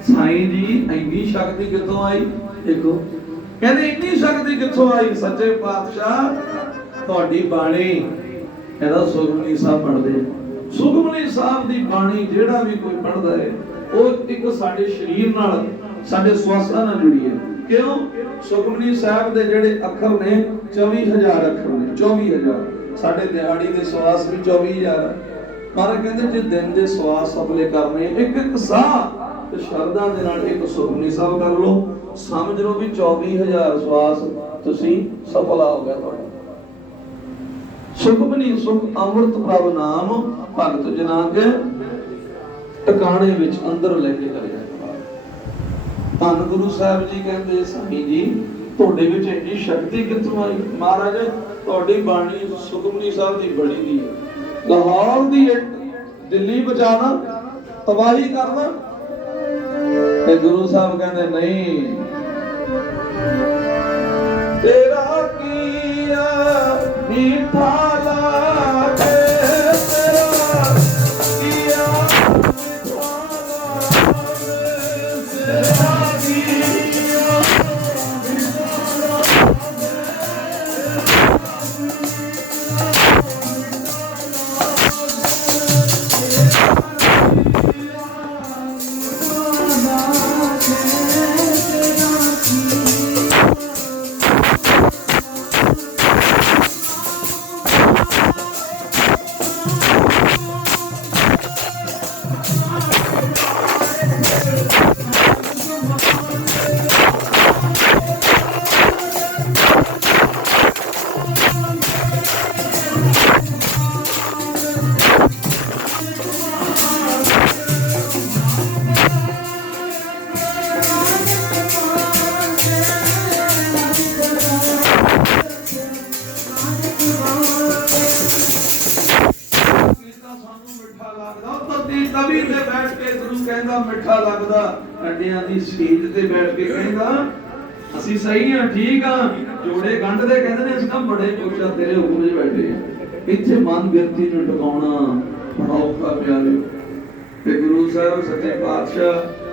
ਸਾਈਂ ਜੀ, ਇੰਨੀ ਸ਼ਕਤੀ ਕਿੱਥੋਂ ਆਈ? ਦੇਖੋ। ਕਹਿੰਦੇ, ਇੰਨੀ ਸ਼ਕਤੀ ਕਿੱਥੋਂ ਆਈ? ਸੱਚੇ ਪਾਤਸ਼ਾਹ, ਤੁਹਾਡੀ ਬਾਣੀ। ਇਹਦਾ ਸੁਖਮਨੀ ਸਾਹਿਬ ਪੜ੍ਹਦੇ ਸੁਖਮਨੀ ਸਾਹਿਬ ਦੀ ਬਾਣੀ ਜਿਹੜਾ ਵੀ ਕੋਈ ਪੜ੍ਹਦਾ ਹੈ, ਉਹ ਇੱਕ ਸਾਡੇ ਸਰੀਰ ਨਾਲ, ਸਾਡੇ ਸਵਾਸਾਂ ਨਾਲ ਜੁੜੀ ਹੈ। ਕਿਉਂ? ਸੁਖਮਨੀ ਸਾਹਿਬ ਦੇ ਜਿਹੜੇ ਅੱਖਰ ਨੇ 24000 ਅੱਖਰ ਨੇ 24000 ਸਾਡੇ ਦਿਹਾੜੀ ਦੇ ਸਵਾਸ ਵੀ 24000 ਹੈ ਪਰ ਕਹਿੰਦੇ ਜੇ ਦਿਨ ਦੇ ਸਵਾਸ ਆਪਣੇ ਕਰਨੇ ਇੱਕ ਇੱਕ ਸਾਹ ਤੇ ਸ਼ਰਧਾ ਦੇ ਨਾਲ ਇੱਕ ਸੁਖਮਨੀ ਸਾਹਿਬ ਕਰ ਲਓ। ਸਮਝ ਲਓ ਵੀ 24000 ਸਵਾਸ ਤੁਸੀਂ ਸਫਲਾ ਹੋ ਗਿਆ ਤੁਹਾਡਾ। ਸੁਖਮਨੀ ਸੁਖ ਅੰਮ੍ਰਿਤ ਪ੍ਰਭ ਨਾਮ, ਭਗਤ ਜਨਾ ਟਿਕਾਣੇ ਵਿੱਚ ਅੰਦਰ ਲੈ ਕੇ ਕਰਿਆ। ਧੰਨ ਗੁਰੂ ਸਾਹਿਬ ਜੀ ਕਹਿੰਦੇ, ਸਾਈਂ ਜੀ, ਤੁਹਾਡੇ ਵਿੱਚ ਇੰਨੀ ਸ਼ਕਤੀ ਕਿੱਥੋਂ ਆਈ? ਮਹਾਰਾਜ, ਤੁਹਾਡੀ ਬਾਣੀ ਸੁਖਮਨੀ ਸਾਹਿਬ ਦੀ ਬਣੀ ਦੀ ਹੈ। ਲਾਹੌਰ ਦੀ ਦਿੱਲੀ ਬਚਾਣਾ ਤਬਾਹੀ ਕਰਨਾ। ਤੇ ਗੁਰੂ ਸਾਹਿਬ ਕਹਿੰਦੇ, ਨਹੀਂ, ਤੇਰਾ ਕੀਆ ਮੀਠਾ ਲਾਗੇ ਤੇਰਾ ਕੀਆ ਮੀਠਾ ਲਾਗੇ ਲੱਗਦਾ ਤੱਤੀ ਤਵੀ ਤੇ ਬੈਠ ਕੇ ਗੁਰੂ ਕਹਿੰਦਾ, ਮਿੱਠਾ ਲੱਗਦਾ। ਕੰਡਿਆਂ ਦੀ ਸੀਟ ਤੇ ਬੈਠ ਕੇ ਕਹਿੰਦਾ, ਅਸੀਂ ਸਹੀ ਆ, ਠੀਕ ਆ। ਜੋੜੇ ਗੰਢ ਦੇ ਕਹਿੰਦੇ ਨੇ, ਅਸੀਂ ਤਾਂ ਬੜੇ ਕੋਸ਼ਾ ਤੇਰੇ ਹੁਕਮ 'ਚ ਬੈਠੇ ਆ। ਇੱਥੇ ਮਨ ਬਿਰਤੀ ਨੂੰ ਟਿਕਾਉਣਾ ਬੜਾ ਔਖਾ ਪਿਆਰੇ ਤੇ ਗੁਰੂ ਸਾਹਿਬ ਸੱਚੇ ਪਾਤਸ਼ਾਹ